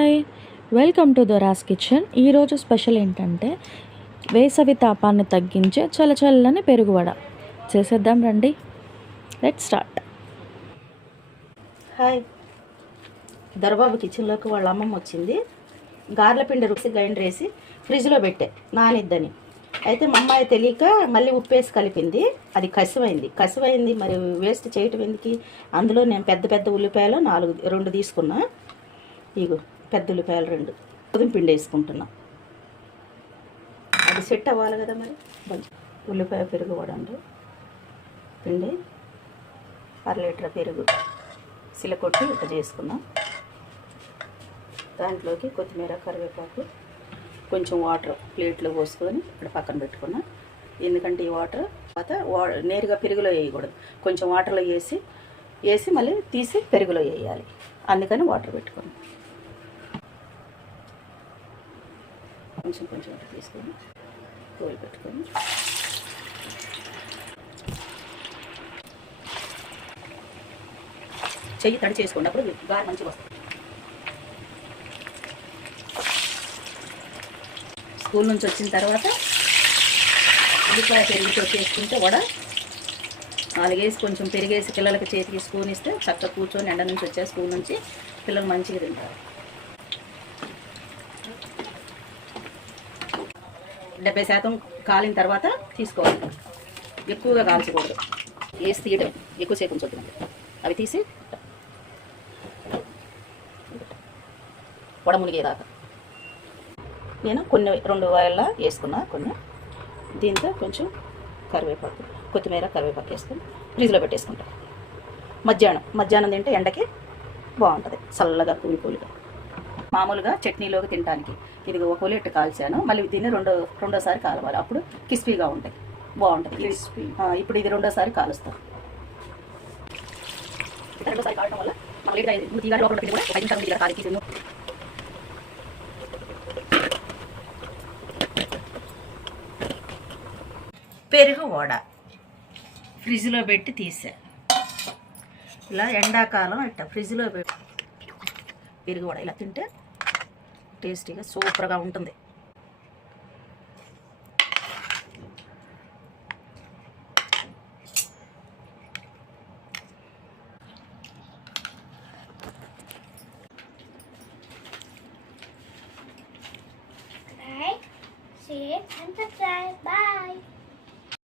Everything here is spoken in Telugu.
Hi, welcome to Dora's kitchen. ఈరోజు స్పెషల్ ఏంటంటే వేసవి తాపాన్ని తగ్గించే చల్లచల్లని పెరుగువడ చేసేద్దాం రండి. Let's start. హాయ్, దొరబాబు కిచెన్లోకి వాళ్ళ అమ్మమ్మ వచ్చింది. గార్ల పిండి రుచి గ్రైండర్ వేసి ఫ్రిడ్జ్లో పెట్టే నానిద్దని. అయితే మా అమ్మాయి తెలియక మళ్ళీ ఉప్పేసి కలిపింది. అది కసివైంది. మరి వేస్ట్ చేయటం ఎందుకు? అందులో నేను పెద్ద పెద్ద ఉల్లిపాయలు 2 తీసుకున్నా. ఇగో పెద్ద ఉల్లిపాయలు 2 గోధుమ పిండి వేసుకుంటున్నా. అది సెట్ అవ్వాలి కదా. మరి కొంచెం ఉల్లిపాయ పెరుగు వడండి పిండి 1/2 లీటర్ పెరుగు సిలకొట్టి ఇట్లా చేసుకున్నాం. దాంట్లోకి కొత్తిమీర, కరివేపాకు, కొంచెం వాటర్ ప్లేట్లో పోసుకొని ఇక్కడ పక్కన పెట్టుకున్నా. ఎందుకంటే ఈ వాటర్ తర్వాత నేరుగా పెరుగులో వేయకూడదు, కొంచెం వాటర్లో వేసి మళ్ళీ తీసి పెరుగులో వేయాలి. అందుకని వాటర్ పెట్టుకున్నాం. కొంచెం వాటర్ తీసుకొని కోల్ పెట్టుకొని చెయ్యి తడి చేసుకోండి, అప్పుడు గారి మంచిగా వస్తుంది. స్కూల్ నుంచి వచ్చిన తర్వాత ఉల్లిపాయ పెరుగుతో చేసుకుంటే వడ 4 వేసి కొంచెం పెరిగేసి పిల్లలకి చేతికి స్పూన్ ఇస్తే చక్కగా కూర్చొని ఎండ నుంచి వచ్చే స్కూల్ నుంచి పిల్లలు మంచిగా తింటారు. 70% కాలిన తర్వాత తీసుకోవాలి. ఎక్కువగా కాల్చకూడదు, వేసి తీయడం ఎక్కువసేపు ఉంచొద్దు. అవి తీసి వడ మునిగేదాకా నేను 2 వాయిల్లా వేసుకున్నా. దీంతో కొంచెం కొత్తిమీర కరివేపాకు వేసుకొని ఫ్రిడ్జ్లో పెట్టేసుకుంటాను. మధ్యాహ్నం తింటే ఎండకి బాగుంటుంది, చల్లగా కూలిగా. మామూలుగా చట్నీలోకి తినడానికి ఇది 1 లీటర్ కాల్చాను. మళ్ళీ దీన్ని రెండోసారి కాలవాలి, అప్పుడు క్రిస్పీగా ఉంటాయి, బాగుంటుంది. ఇప్పుడు ఇది రెండోసారి కాలుస్తాను. రెండోసారి కాలడం వల్ల పెరుగు వడ ఫ్రిడ్జ్లో పెట్టి తీసా. ఇలా ఎండాకాలం ఇట్లా ఫ్రిడ్జ్లో పెట్టి పెరుగు వడ ఇలా తింటే టేస్టీగా సూపర్గా ఉంటుంది. Like, share and subscribe. Bye.